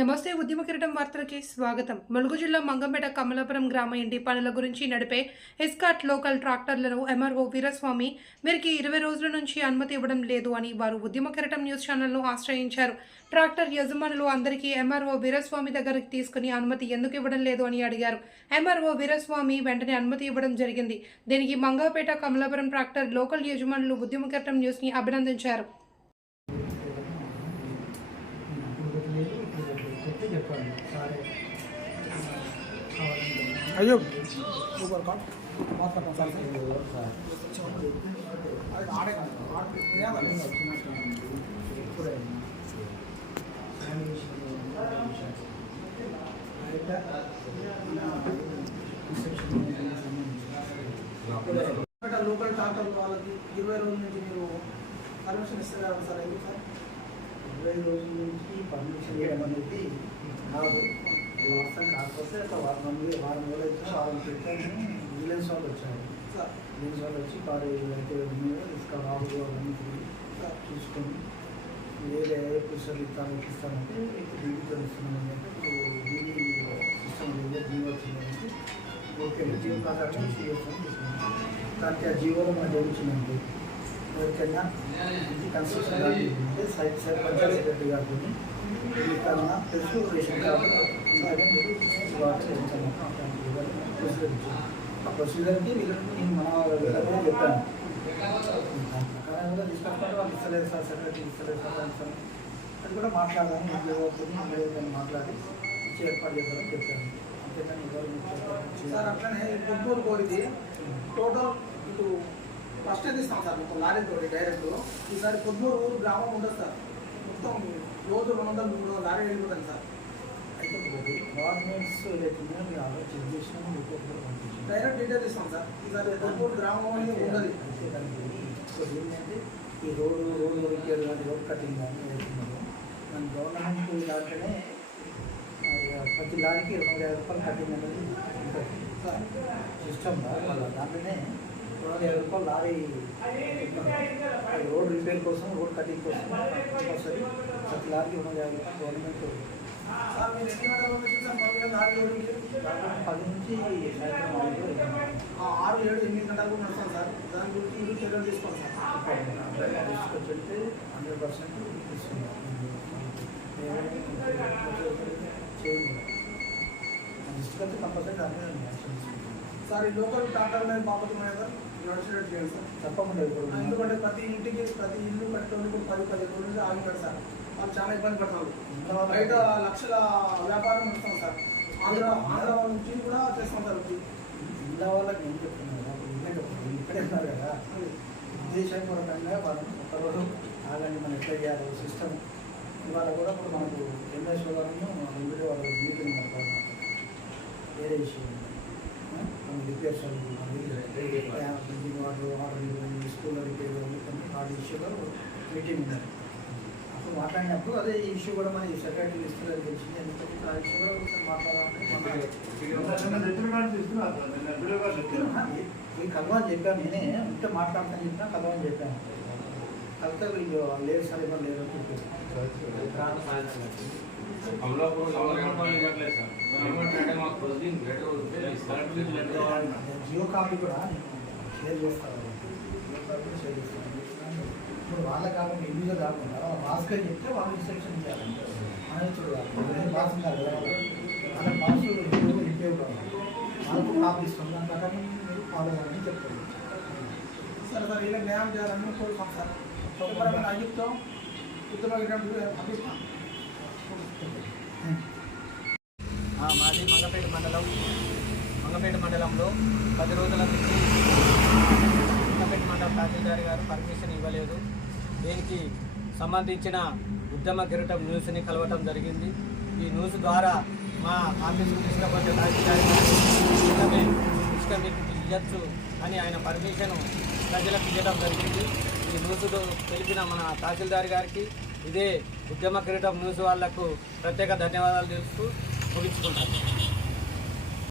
నమస్తే ఉద్యమ కిరీటం వార్తలకి స్వాగతం. ములుగు జిల్లా మంగంపేట కమలాపురం గ్రామ ఇంటి పనుల గురించి నడిపే ఎస్కాట్ లోకల్ ట్రాక్టర్లను ఎంఆర్ఓ వీరస్వామి వీరికి 20 రోజుల నుంచి అనుమతి ఇవ్వడం లేదు అని వారు ఉద్యమ కిరీటం న్యూస్ ఛానల్ను ఆశ్రయించారు. ట్రాక్టర్ యజమానులు అందరికీ ఎంఆర్ఓ వీరస్వామి దగ్గరికి తీసుకుని అనుమతి ఎందుకు ఇవ్వడం లేదు అని అడిగారు. ఎంఆర్ఓ వీరస్వామి వెంటనే అనుమతి ఇవ్వడం జరిగింది. దీనికి మంగంపేట కమలాపురం ట్రాక్టర్ లోకల్ యజమానులు ఉద్యమ కిరీటం న్యూస్ని అభినందించారు. అయ్యో లోకల్ ట్రాక్టర్ వాళ్ళకి 20 రోజుల నుంచి మీరు పర్మిషన్ ఇస్తారు సార్. ఎందుకు సార్ 20 రోజుల నుంచి పర్మిషన్ ఇవ్వడం అనేది కాదు. వాస్తవం కాకపోతే ఒక వారం రోజులు అయితే వారం క్రితం విజిలెన్స్ వాళ్ళు వచ్చారు. విజిలెన్స్ వాళ్ళు వచ్చి వారు అయితే ఇసుక రాబోయే అవన్నీ చూసుకొని వేరే పుస్తకాలు ఇస్తామంటే దీనితో ఇస్తున్నామని అంటే దీని సిస్టమ్ లేదు, జీవో వచ్చిందంటే ఓకే జీవో ప్రకారం చేయొచ్చని తీసుకున్నాం. దానికి ఆ జీవోలో మాకు ఏమిచ్చిందండి ఎవరికైనా ఇది కన్స్ట్రక్షన్ కానీ ఉంటే పంచాయతీ సెక్రటరీ గారితో మీకన్నా తెలుసు రేషన్ కార్డు మీరు వాటి ప్రొసీజర్ ఆ ప్రొసీజర్కి వీళ్ళకి నేను మన చెప్పాను. ప్రకారం కూడా తీసుకొస్తాను వాళ్ళు ఇస్తలేదు సార్, సెక్రటరీ ఇస్తలేదు సార్ అని అది కూడా మాట్లాడాను. నేను మాట్లాడి ఇచ్చి ఏర్పాటు చేద్దామని చెప్పాను. అంతేకాని ఎవరు సార్ అట్లనే పొద్దురు కోరిది టోటల్ ఇటు ఫస్ట్ ఇస్తాం సార్ మొత్తం లారీ తోటి డైరెక్ట్. ఈసారి పొద్దురు గ్రామం ఉండదు సార్, మొత్తం రోజు 200-300 లారీ వెళ్ళిపోతాను సార్. అయితే గవర్నమెంట్స్ లేకుండా మీరు ఆలోచన చేసినా డైరెక్ట్ డీటెయిల్స్ ఇస్తాం సార్. ఈసారి పొద్దురు గ్రామం అనేది ఉండదు. ఏంటంటే ఈ రోడ్డు రిపేర్ కానీ రోడ్ కటింగ్ కానీ వేస్తున్నారు. మన గవర్నమెంట్ దాంట్లోనే ప్రతి లారీకి 250 రూపాయలు కటింగ్ అనేది ఉంటుంది సార్. సిస్టమ్ మళ్ళీ దాంట్లోనే 250 రూపాయలు లారీ రోడ్ రిపేర్ కోసం, రోడ్ కటింగ్ కోసం కంపల్సరీ ప్రతి లారీకి 250 రూపాయలు గవర్నమెంట్. సార్ మీరు ఎన్ని గంటల పంపించారు లారీ లోడింగ్? 10 నుంచి సాయంత్రం 6, 7, 8 గంటలకు నడుస్తాం సార్. దాని గురించి ఇల్లు చర్యలు తీసుకోండి సార్. తీసుకొచ్చి 100% తీసుకున్నాం. తీసుకొచ్చి కంపల్సరీ దాని మీద యాక్షన్ తీసుకుంటాం సార్. ఈ లోకల్ ట్రాక్టర్ మీద బాపతి ఉన్నాయి సార్, నడిచేటట్టు చేయండి సార్. తప్పకుండా. ఎందుకంటే ప్రతి ఇంటికి ప్రతి ఇల్లు కట్టడానికి 10-15 రోజుల నుంచి ఆగిపోయారు సార్. వాళ్ళు చాలా ఇబ్బంది పడుతున్నారు. బయట లక్షల వ్యాపారం ఇస్తాం సార్. ఆంధ్ర వాళ్ళ నుంచి కూడా చేస్తాం సార్. జిల్లా వాళ్ళకి ఏం చెప్తున్నారు, ఇక్కడే ఉన్నారు కదా, ఉద్దేశపూర్వకంగా మనం ఒకరోజు ఆగండి మనం ఎట్లా చేయాలి సిస్టమ్. ఇవాళ కూడా ఇప్పుడు మనకు ఎంఎస్ వాళ్ళను ఇంటికి వాళ్ళ మీటింగ్ వేరే ఇష్యూ మన రిపేర్స్ వాటర్ స్కూల్లో రిపేర్ కొన్ని వాటి ఇష్యూలో మీటింగ్ ఉన్నారు. అప్పుడు మాట్లాడినప్పుడు అదే ఈ ఇష్యూ కూడా మన సెక్రటరీ ఇస్తుందని తెలిసింది. ఎందుకంటే ఆ ఇష్యూ కూడా ఒకసారి మాట్లాడాలని ఈ కలవని చెప్పాను. నేనే ఉంటే మాట్లాడతాను చెప్పినా కలవని చెప్పాను. కలితే వీళ్ళు లేదు సార్ ఇవ్వరు లేదు అని చెప్పారు. జియో కాపీ కూడా షేర్ చేస్తారు. జియో కాపీ కూడా షేర్ చేస్తాను. ఇప్పుడు వాళ్ళ కాకుండా ఇండివిజువల్ కాకుండా మాస్గా చెప్తే వాళ్ళు ఇన్స్ట్రక్షన్ చేయాలి. అనేది చూడాలి బాస్ ఉన్నారు కదా, వాళ్ళ బాస్ ఇంటర్వ్యూ కావాలి, వాళ్ళకు కాపీ ఇస్తాం. దాని ప్రకారం మీరు ఫాలో అవ్వాలని చెప్తారు. సరే సార్, ఇలా న్యాయం చేయాలని కోరుతాం సార్. అయ్యుతో పంపిస్తాం. మాది మంగపేట మండలంలో 10 రోజుల నుంచి మంగపేట మండల తహసీల్దార్ గారు పర్మిషన్ ఇవ్వలేదు. దీనికి సంబంధించిన ఉద్యమ కిరీటం న్యూస్ని కలవటం జరిగింది. ఈ న్యూస్ ద్వారా మా ఆఫీసుకు తీసుకపోతే తహసీల్దార్ గారు ఇసుక మీకు ఇవ్వచ్చు అని ఆయన పర్మిషన్ ప్రజలకు ఇవ్వడం జరిగింది. ఈ న్యూస్లో తెలిపిన మన తహసీల్దార్ గారికి ఇదే ఉద్యమ కిరీటం న్యూస్ వాళ్లకు ప్రత్యేక ధన్యవాదాలు తెలుస్తూ ముగించుకుంటారు.